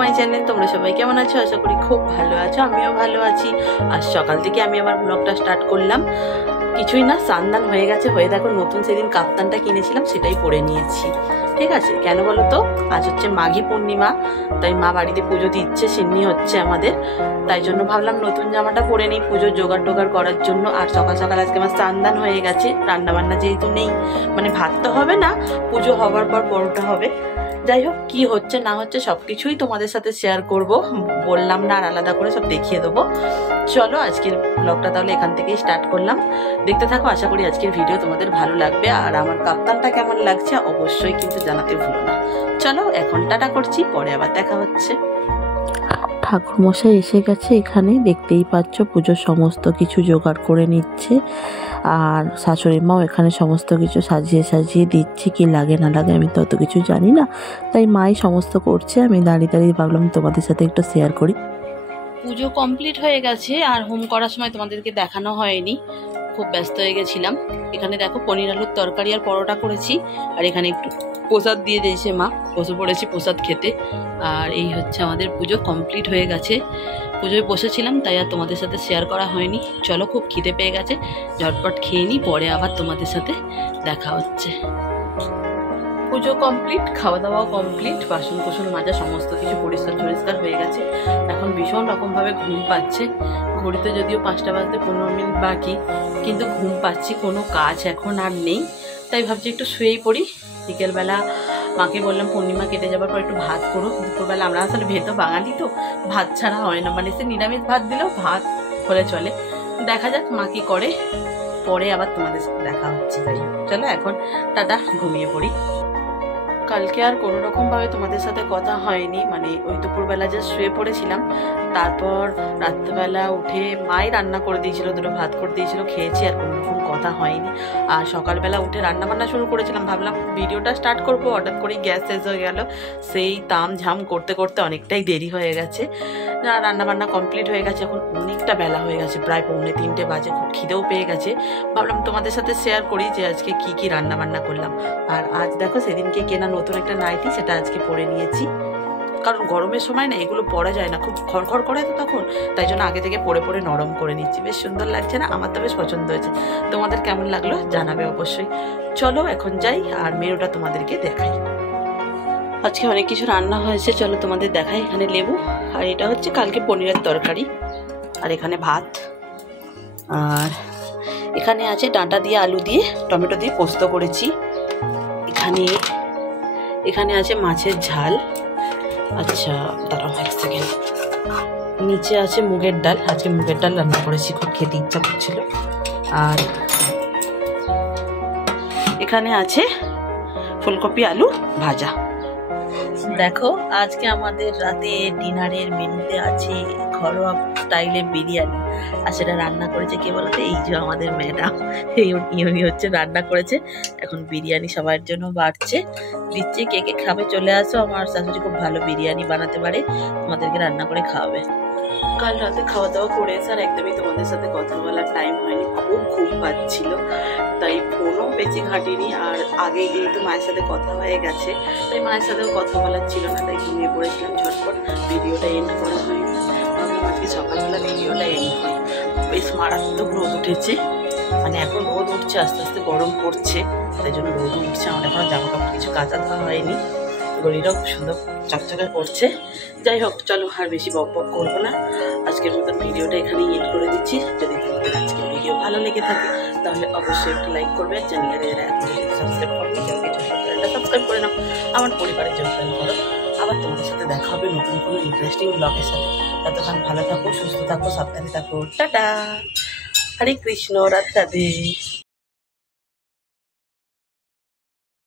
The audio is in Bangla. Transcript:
My channel. তোমরা সবাই কেমন আছো? আশা করি খুব ভালো আছো, আমিও ভালো আছি। আজ সকাল থেকে আমি আমার ব্লগটা স্টার্ট করলাম। কিছুই না, স্নান হয়ে গেছে, হয়ে দেখো নতুন সেদিন কাপ্তানটা কিনেছিলাম সেটাই পরে নিয়েছি। ঠিক আছে, কেন বলো তো, আজ হচ্ছে মাঘী পূর্ণিমা, তাই মা বাড়িতে পুজো দিচ্ছে, সিন্নি হচ্ছে আমাদের, তাই জন্য ভাবলাম নতুন জামাটা পরে নিই পুজোর জোগাড় টোগাড় করার জন্য। আর সকাল সকাল আজকে আমার স্নান হয়ে গেছে, রান্নাবান্না যেহেতু নেই, মানে ভাত তো হবে না, পুজো হবার পর পরোটা হবে। যাই হোক, কি হচ্ছে না হচ্ছে সব কিছুই তোমাদের সাথে শেয়ার করব, বললাম না আর আলাদা করে সব দেখিয়ে দেবো। চলো আজকের ব্লগটা তাহলে এখান থেকেই স্টার্ট করলাম, দেখতে থাকো। আশা করি আজকের ভিডিও তোমাদের ভালো লাগবে, আর আমার কাপ্তানটা কেমন লাগছে অবশ্যই কিন্তু জানাতে ভুলো না। চলো এখন টাটা করছি, পরে আবার দেখা হচ্ছে। ঠাকুরমশাই এসে গেছে এখানে, দেখতেই পাচ্ছ পুজোর সমস্ত কিছু জোগাড় করে নিচ্ছে, আর শাশুড়ি মাও এখানে সমস্ত কিছু সাজিয়ে সাজিয়ে দিচ্ছে। কি লাগে না লাগে আমি তো অত কিছু জানি না, তাই মাই সমস্ত করছে, আমি দাঁড়িয়ে দাঁড়িয়ে ভাবলাম তোমাদের সাথে একটু শেয়ার করি। পুজো কমপ্লিট হয়ে গেছে, আর হোম করার সময় তোমাদেরকে দেখানো হয়নি, খুব ব্যস্ত হয়ে গেছিলাম। এখানে দেখো পনির আলুর তরকারি আর পরোটা করেছি, আর এখানে একটু প্রসাদ দিয়ে দিয়েছে মা, বসে পড়েছি প্রসাদ খেতে। আর এই হচ্ছে আমাদের পুজো কমপ্লিট হয়ে গেছে। পুজোয় বসেছিলাম তাই আর তোমাদের সাথে শেয়ার করা হয়নি। চলো, খুব খিদে পেয়ে গেছে, ঝটপট খেয়ে নিই, পরে আবার তোমাদের সাথে দেখা হচ্ছে। পুজো কমপ্লিট, খাওয়া দাওয়াও কমপ্লিট, বাসন কোসন মাজা সমস্ত কিছু পরিষ্কার হয়ে গেছে। এখন ভীষণ রকমভাবে ঘুম পাচ্ছে, ঘড়িতে যদিও 5টা বাজতে 15 মিনিট বাকি, কিন্তু ঘুম পাচ্ছি, কোনো কাজ এখন আর নেই, তাই ভাবছি একটু শুয়েই পড়ি। বিকেলবেলা মাকে বললাম পূর্ণিমা কেটে যাবার পর একটু ভাত করো। দুপুরবেলা আমরা আসলে ভেতো বাঙালি তো, ভাত ছাড়া হয় না, মানে সে নিরামিষ ভাত দিলেও ভাত হলে চলে। দেখা যাক মা কি করে, পরে আবার তোমাদের সাথে দেখা হচ্ছে। তাই চলো এখন টাটা, ঘুমিয়ে পড়ি। কালকে আর কোনো রকমভাবে তোমাদের সাথে কথা হয়নি, মানে ওই দুপুরবেলা যা শুয়ে পড়েছিলাম, তারপর রাত্রেবেলা উঠে মাই রান্না করে দিয়েছিল, দুটো ভাত করে দিয়েছিল, খেয়েছি, আর কোনো রকম কথা হয়নি। আর সকালবেলা উঠে রান্নাবান্না শুরু করেছিলাম, ভাবলাম ভিডিওটা স্টার্ট করবো, হঠাৎ করেই গ্যাস শেষ হয়ে গেল, সেই তাম ঝাম করতে করতে অনেকটাই দেরি হয়ে গেছে। রান্নাবান্না কমপ্লিট হয়ে গেছে, এখন অনেকটা বেলা হয়ে গেছে, প্রায় 2:45 বাজে, খুব খিদেও পেয়ে গেছে। ভাবলাম তোমাদের সাথে শেয়ার করি যে আজকে কি কি রান্নাবান্না করলাম। আর আজ দেখো সেদিনকে কেনা নতুন একটা নাইটি, সেটা আজকে পরে নিয়েছি, কারণ গরমের সময় না এগুলো পরা যায় না, খুব খড়খড় করে তো তখন, তাই জন্য আগে থেকে পরে পরে নরম করে নিচ্ছি। বেশ সুন্দর লাগছে না? আমার তো বেশ পছন্দ হয়েছে, তোমাদের কেমন লাগলো জানাবে অবশ্যই। চলো এখন যাই আর মেনুটা তোমাদেরকে দেখাই। আজকে অনেক কিছু রান্না হয়েছে, চলো তোমাদের দেখাই। এখানে লেবু, আর এটা হচ্ছে কালকে পনিরের তরকারি, আর এখানে ভাত, আর এখানে আছে ডাঁটা দিয়ে আলু দিয়ে টমেটো দিয়ে পোস্ত করেছি, এখানে আছে মাছের ঝাল, আচ্ছা দাঁড়াও এক সেকেন্ড, নিচে আছে মুগের ডাল, আজকে মুগের ডাল রান্না করেছি, খুব খেতে ইচ্ছা করছিল, আর এখানে আছে ফুলকপি আলু ভাজা। দেখো আজকে আমাদের রাতে ডিনারের মেনুতে আছে ঘরোয়া স্টাইলে বিরিয়ানি, আর সেটা রান্না করেছে কে বলতে, এই যে আমাদের ম্যাডাম, উনি হচ্ছে রান্না করেছে। এখন বিরিয়ানি সবার জন্য বাড়ছে, দিচ্ছে, কে কে খাবে চলে আসো, আমার শাশুড়ি খুব ভালো বিরিয়ানি বানাতে পারে, তোমাদেরকে রান্না করে খাওয়াবে। কাল রাতে খাওয়া দাওয়া করে এসে আর একদমই তোমাদের সাথে কথা বলার টাইম হয়নি, খুব ঘুম পাচ্ছিল, তাই ফোনও বেশি ঘাটিনি। আর আগে যেহেতু মায়ের সাথে কথা হয়ে গেছে, তাই মায়ের সাথেও কথা বলার ছিল না, তাই ঘুমিয়ে পড়েছিলাম ঝটপট, ভিডিওটা এন্ড করা হয়নি। ভাবলাম আজকে সকালবেলা ভিডিওটা এন্ড করি। বেশ মারাত্মক রোদ উঠেছে, মানে এখন রোদ উঠছে, আস্তে আস্তে গরম পড়ছে, তাই জন্য রোদ উঠছে। আমার এখনো জামা কাপড় কিছু কাচা ধোয়া হয়নি, গড়িটাও খুব সুন্দর চকচকা করছে। যাই হোক চলো আর বেশি বক বক করবো না, আজকের মতন ভিডিওটা এখানেই এন্ড করে দিচ্ছি। যদি তোমাদের আজকের ভিডিও ভালো লেগে থাকে তাহলে অবশ্যই একটু লাইক করবে, চ্যানেলটা যারা সাবস্ক্রাইব করবে চ্যানেলটা সাবস্ক্রাইব করে নাও, আমার পরিবারে যোগদান করো। আবার তোমাদের সাথে দেখা হবে নতুন কোনো ইন্টারেস্টিং ব্লগের সাথে। ততক্ষণ ভালো থাকো, সুস্থ থাকো, সাবধানে থাকো, টাটা, হরে কৃষ্ণ, রাধে রাধে।